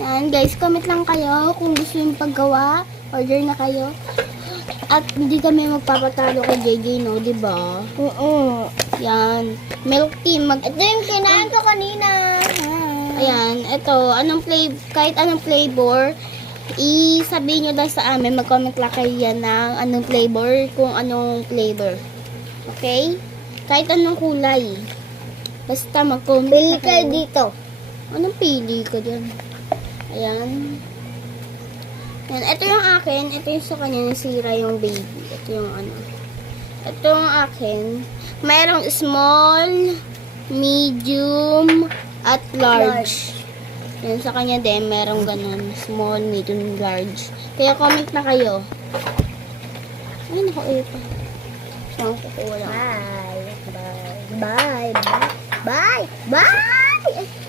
Yan, guys, comment lang kayo kung gusto yung paggawa. Order na kayo. At hindi kami magpapatalo kay JJ, no? Diba? Oo. Yan. Milk tea. Ito yung kinain ko kanina. Ayan. Ito. Kahit anong flavor, sabihin nyo daw sa amin. Mag-comment lang kayo yan ng anong flavor. Kung anong flavor. Okay? Kahit anong kulay. Basta mag-comment Pili lang kayo dito. Anong pili ko dyan? Ayan. Yan. Ito yung akin. Ito yung sa kanya. Nasira yung baby. Ito yung ano. Ito yung akin. Mayroong small, medium, at large. Yan. Sa kanya din. Mayroong ganun. Small, medium, large. Kaya comment na kayo. Ay, naka-air pa. Saan ko kukuha lang. Bye. Bye. Bye. Bye. Bye.